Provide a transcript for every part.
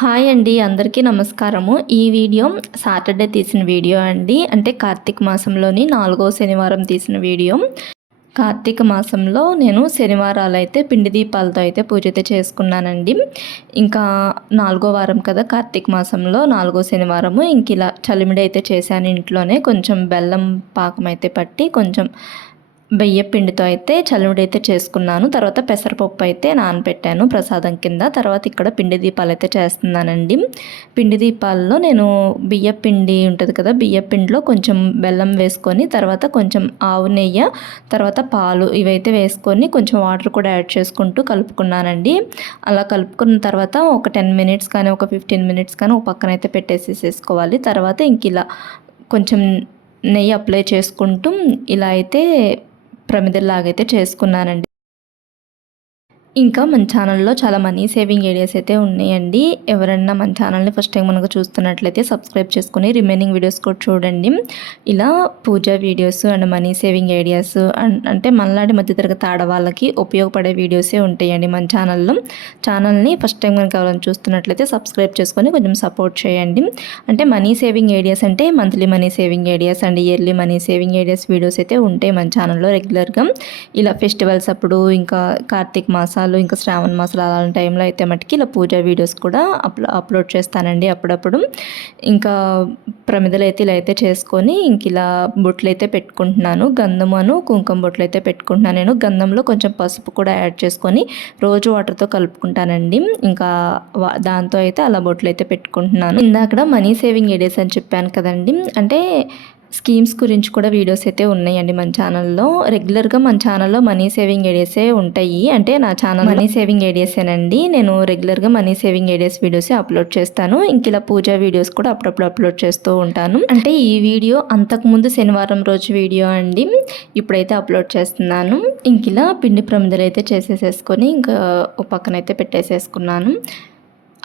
Hi అండి, అందరికీ నమస్కారము. ఈ వీడియో సాటర్డే తీసిన వీడియో అండి. అంటే కార్తీక మాసంలోని 4వ శనివారం తీసిన వీడియో. కార్తీక మాసంలో నేను శనివారాలైతే పిండి దీపాలతో అయితే పూజ అయితే చేసుకున్నానండి. ఇంకా 4వ వారం కదా కార్తీక మాసంలో 4వ శనివారము. ఇంక ఇలా చలిమిడి అయితే చేశాను ఇంట్లోనే. కొంచెం బెల్లం పాకం అయితే పట్టి కొంచెం బియ్య పిండితో అయితే చలివిడి అయితే చేసుకున్నాను. తర్వాత పెసరపప్పు అయితే నానబెట్టాను ప్రసాదం కింద. తర్వాత ఇక్కడ పిండి దీపాలు అయితే చేస్తున్నానండి. పిండి దీపాల్లో నేను బియ్య పిండి ఉంటుంది కదా, బియ్య పిండిలో కొంచెం బెల్లం వేసుకొని తర్వాత కొంచెం ఆవు నెయ్యి తర్వాత పాలు ఇవైతే వేసుకొని కొంచెం వాటర్ కూడా యాడ్ చేసుకుంటూ కలుపుకున్నానండి. అలా కలుపుకున్న తర్వాత ఒక 10 మినిట్స్ కానీ ఒక 15 మినిట్స్ కానీ ఒక పక్కన అయితే పెట్టేసేసుకోవాలి. తర్వాత ఇంక ఇలా కొంచెం నెయ్యి అప్లై చేసుకుంటూ ఇలా అయితే ప్రమిదల్లాగైతే చేసుకున్నానండి. ఇంకా మన ఛానల్లో చాలా మనీ సేవింగ్ ఐడియాస్ అయితే ఉన్నాయండి. ఎవరైనా మన ఛానల్ని ఫస్ట్ టైం మనకు చూస్తున్నట్లయితే సబ్స్క్రైబ్ చేసుకుని రిమైనింగ్ వీడియోస్ కూడా చూడండి. ఇలా puja videos and money saving ideas అంటే మనలాంటి మధ్యతరగతి ఆడవాళ్ళకి ఉపయోగపడే వీడియోసే ఉంటాయండి మన ఛానల్లో. ఛానల్ని ఫస్ట్ టైం కనుక ఎవరైనా చూస్తున్నట్లయితే సబ్స్క్రైబ్ చేసుకొని కొంచెం సపోర్ట్ చేయండి. అంటే మనీ సేవింగ్ ఐడియాస్ అంటే monthly money saving ideas and yearly money saving ideas videos అయితే ఉంటాయి మన ఛానల్లో రెగ్యులర్గా. ఇలా ఫెస్టివల్స్ అప్పుడు ఇంకా కార్తీక మాసాలు ఇంకా శ్రావణ మాసాలు అలాంటి టైంలో అయితే మటుకి ఇలా పూజా వీడియోస్ కూడా అప్లోడ్ చేస్తానండి అప్పుడప్పుడు. ఇంకా ప్రమిదలు అయితే ఇలా అయితే చేసుకొని ఇంక ఇలా బొట్లు అయితే పెట్టుకుంటున్నాను. గంధమును కుంకుమ బొట్లు అయితే పెట్టుకుంటున్నాను. నేను గంధంలో కొంచెం పసుపు కూడా యాడ్ చేసుకొని రోజు వాటర్తో కలుపుకుంటానండి. ఇంకా దాంతో అయితే అలా బొట్లు అయితే పెట్టుకుంటున్నాను. ఇందాక మనీ సేవింగ్ ఐడియాస్ అని చెప్పాను కదండి. అంటే స్కీమ్స్ గురించి కూడా వీడియోస్ అయితే ఉన్నాయండి మన ఛానల్లో. రెగ్యులర్గా మన ఛానల్లో మనీ సేవింగ్ ఐడియాసే ఉంటాయి. అంటే నా ఛానల్ మనీ సేవింగ్ ఐడియాసేనండి. నేను రెగ్యులర్గా మనీ సేవింగ్ ఐడియాస్ వీడియోసే అప్లోడ్ చేస్తాను. ఇంక ఇలా పూజా వీడియోస్ కూడా అప్పుడప్పుడు అప్లోడ్ చేస్తూ ఉంటాను. అంటే ఈ వీడియో అంతకుముందు శనివారం రోజు వీడియో అండి. ఇప్పుడైతే అప్లోడ్ చేస్తున్నాను. ఇంక ఇలా పిండి ప్రమిదలు అయితే చేసేసేసుకొని ఇంకా ఒక పక్కనైతే పెట్టేసేసుకున్నాను.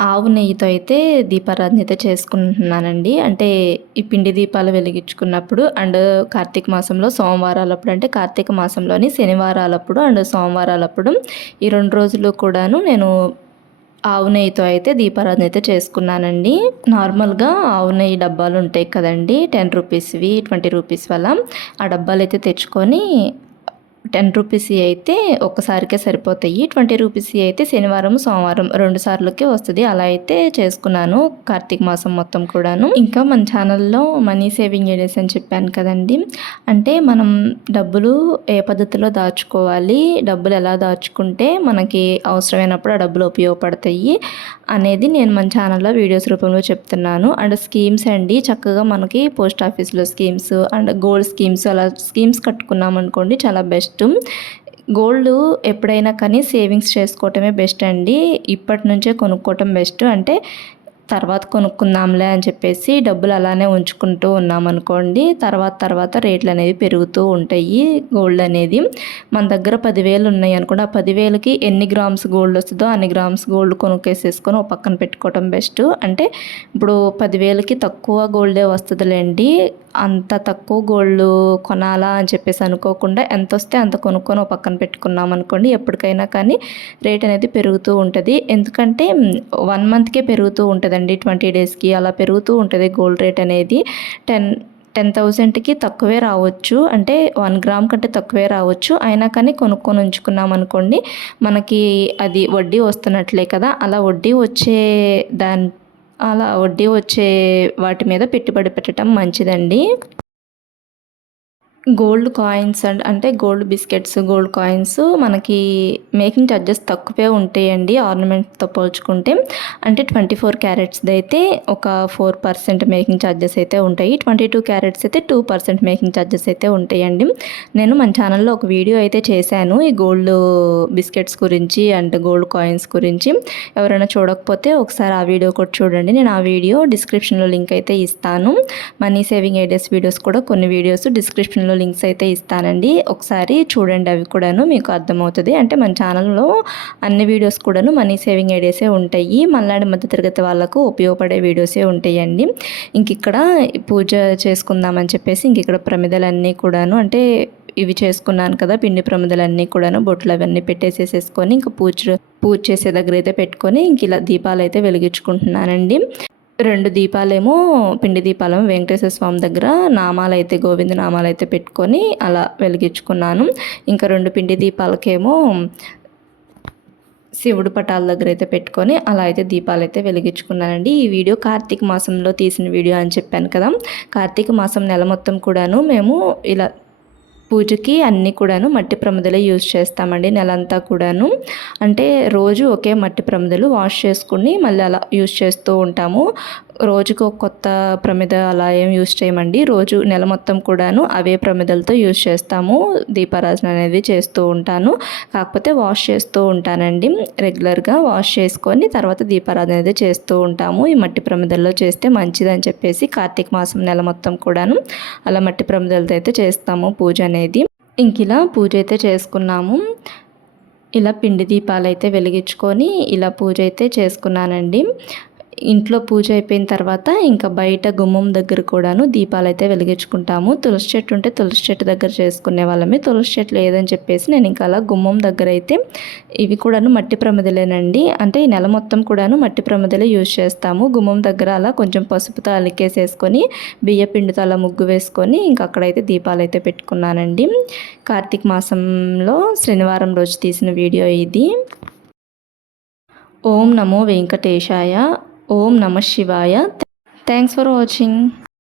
ఆవు నెయ్యితో అయితే దీపారాధన అయితే చేసుకుంటున్నానండి. అంటే ఈ పిండి దీపాలు వెలిగించుకున్నప్పుడు అండ్ కార్తీక మాసంలో సోమవారాలప్పుడు, అంటే కార్తీక మాసంలోని శనివారాలప్పుడు అండ్ సోమవారాలప్పుడు ఈ 2 రోజులు కూడాను నేను ఆవు నెయ్యితో అయితే దీపారాధన అయితే చేసుకున్నానండి. నార్మల్గా ఆవు నెయ్యి డబ్బాలు ఉంటాయి కదండి, 10 రూపీస్వి 20 రూపీస్ వల్ల ఆ డబ్బాలు అయితే తెచ్చుకొని 10 రూపీస్ అయితే ఒక్కసారికే సరిపోతాయి. 20 రూపీస్ అయితే శనివారం సోమవారం 2 సార్లకే వస్తుంది. అలా అయితే చేసుకున్నాను కార్తీక మాసం మొత్తం కూడాను. ఇంకా మన ఛానల్లో మనీ సేవింగ్ ఐడియాస్ అని చెప్పాను కదండి. అంటే మనం డబ్బులు ఏ పద్ధతిలో దాచుకోవాలి, డబ్బులు ఎలా దాచుకుంటే మనకి అవసరమైనప్పుడు ఆ డబ్బులు ఉపయోగపడతాయి అనేది నేను మన ఛానల్లో వీడియోస్ రూపంలో చెప్తున్నాను. అండ్ స్కీమ్స్ అండి, చక్కగా మనకి పోస్ట్ ఆఫీస్లో స్కీమ్స్ అండ్ గోల్డ్ స్కీమ్స్ అలా స్కీమ్స్ కట్టుకున్నాం అనుకోండి చాలా బెస్ట్. గోల్డ్ ఎప్పుడైనా కానీ సేవింగ్స్ చేసుకోవటమే బెస్ట్ అండి. ఇప్పటి నుంచే కొనుక్కోవటం బెస్ట్. అంటే తర్వాత కొనుక్కుందాంలే అని చెప్పేసి డబ్బులు అలానే ఉంచుకుంటూ ఉన్నామనుకోండి, తర్వాత రేట్లు అనేవి పెరుగుతూ ఉంటాయి. గోల్డ్ అనేది మన దగ్గర 10,000 ఉన్నాయి అనుకోండి, ఆ 10,000కి ఎన్ని గ్రామ్స్ గోల్డ్ వస్తుందో అన్ని గ్రామ్స్ గోల్డ్ కొనుక్కేసేసుకొని ఒక పక్కన పెట్టుకోవటం బెస్ట్. అంటే ఇప్పుడు 10,000కి తక్కువ గోల్డే వస్తుందిలేండి. అంత తక్కువ గోల్డ్ కొనాలా అని చెప్పేసి అనుకోకుండా ఎంత వస్తే అంత కొనుక్కొని ఒక పక్కన పెట్టుకున్నాం అనుకోండి, ఎప్పటికైనా కానీ రేట్ అనేది పెరుగుతూ ఉంటుంది. ఎందుకంటే 1 మంత్కే పెరుగుతూ ఉంటుందండి, 20 డేస్కి అలా పెరుగుతూ ఉంటుంది గోల్డ్ రేట్ అనేది. 10,000కి తక్కువే రావచ్చు, అంటే 1 గ్రామ్ కంటే తక్కువే రావచ్చు. అయినా కానీ కొనుక్కొని ఉంచుకున్నాం అనుకోండి, మనకి అది వడ్డీ వస్తున్నట్లే కదా. అలా వడ్డీ వచ్చే వాటి మీద పెట్టుబడి పెట్టడం మంచిదండి. గోల్డ్ కాయిన్స్ అంటే గోల్డ్ బిస్కెట్స్, గోల్డ్ కాయిన్స్ మనకి మేకింగ్ ఛార్జెస్ తక్కువే ఉంటాయండి ఆర్నమెంట్తో పోల్చుకుంటే. అంటే 24 క్యారెట్స్ది అయితే ఒక 4% మేకింగ్ ఛార్జెస్ అయితే ఉంటాయి. 22 క్యారెట్స్ అయితే 2% మేకింగ్ ఛార్జెస్ అయితే ఉంటాయండి. నేను మన ఛానల్లో ఒక వీడియో అయితే చేశాను ఈ గోల్డ్ బిస్కెట్స్ గురించి అండ్ గోల్డ్ కాయిన్స్ గురించి. ఎవరైనా చూడకపోతే ఒకసారి ఆ వీడియో కూడా చూడండి. నేను ఆ వీడియో డిస్క్రిప్షన్లో లింక్ అయితే ఇస్తాను. మనీ సేవింగ్ ఐడియాస్ వీడియోస్ కూడా కొన్ని వీడియోస్ డిస్క్రిప్షన్లో లింక్స్ అయితే ఇస్తానండి. ఒకసారి చూడండి, అవి కూడాను మీకు అర్థమవుతుంది. అంటే మన ఛానల్లో అన్ని వీడియోస్ కూడాను మనీ సేవింగ్ ఐడియాసే ఉంటాయి. మళ్ళీ మధ్య తరగతి వాళ్ళకు ఉపయోగపడే వీడియోసే ఉంటాయండి. ఇంక ఇక్కడ పూజ చేసుకుందామని చెప్పేసి ఇంక ఇక్కడ ప్రమిదలన్నీ కూడాను అంటే ఇవి చేసుకున్నాను కదా పిండి ప్రమిదలన్నీ కూడాను బొట్లు అవన్నీ పెట్టేసేసుకొని ఇంకా పూజ చేసే దగ్గర అయితే పెట్టుకొని ఇంక ఇలా దీపాలు అయితే వెలిగించుకుంటున్నానండి. 2 దీపాలేమో పిండి దీపాలేమో వెంకటేశ్వర స్వామి దగ్గర నామాలైతే గోవింద నామాలైతే పెట్టుకొని అలా వెలిగించుకున్నాను. ఇంకా 2 పిండి దీపాలకేమో శివుడు పటాల దగ్గర అయితే పెట్టుకొని అలా అయితే దీపాలైతే వెలిగించుకున్నానండి. ఈ వీడియో కార్తీక మాసంలో తీసిన వీడియో అని చెప్పాను కదా. కార్తీక మాసం నెల మొత్తం కూడాను మేము ఇలా పూజకి అన్నీ కూడాను మట్టి ప్రమిదలే యూజ్ చేస్తామండి నెలంతా కూడాను. అంటే రోజు ఒకే మట్టి ప్రమిదలు వాష్ చేసుకుని మళ్ళీ అలా యూజ్ చేస్తూ ఉంటాము. రోజుకు ఒక కొత్త ప్రమిద అలా ఏం యూజ్ చేయమండి. రోజు నెల మొత్తం కూడాను అవే ప్రమిదలతో యూజ్ చేస్తాము. దీపారాధన అనేది చేస్తూ ఉంటాను. కాకపోతే వాష్ చేస్తూ ఉంటానండి. రెగ్యులర్గా వాష్ చేసుకొని తర్వాత దీపారాధన అనేది చేస్తూ ఉంటాము. ఈ మట్టి ప్రమిదల్లో చేస్తే మంచిదని చెప్పేసి కార్తీక మాసం నెల మొత్తం కూడాను అలా మట్టి ప్రమిదలతో అయితే చేస్తాము పూజ అనేది. ఇంక ఇలా పూజ అయితే చేసుకున్నాము. ఇలా పిండి దీపాలు అయితే వెలిగించుకొని ఇలా పూజ అయితే చేసుకున్నానండి. ఇంట్లో పూజ అయిపోయిన తర్వాత ఇంకా బయట గుమ్మం దగ్గర కూడాను దీపాలు అయితే వెలిగించుకుంటాము. తులసి చెట్టు ఉంటే తులసి చెట్టు దగ్గర చేసుకునే వాళ్ళమే. తులసి చెట్టు లేదని చెప్పేసి నేను ఇంకా అలా గుమ్మం దగ్గర అయితే ఇవి కూడాను మట్టి ప్రమిదలేనండి. అంటే ఈ నెల మొత్తం కూడాను మట్టి ప్రమిదలే యూజ్ చేస్తాము. గుమ్మం దగ్గర అలా కొంచెం పసుపుతో అలికేసేసుకొని బియ్య పిండితో అలా ముగ్గు వేసుకొని ఇంకా అక్కడైతే దీపాలు అయితే పెట్టుకున్నానండి. కార్తీక మాసంలో శనివారం రోజు తీసిన వీడియో ఇది. ఓం నమో వెంకటేశాయ. ఓం నమ శివాయ. Thanks for watching.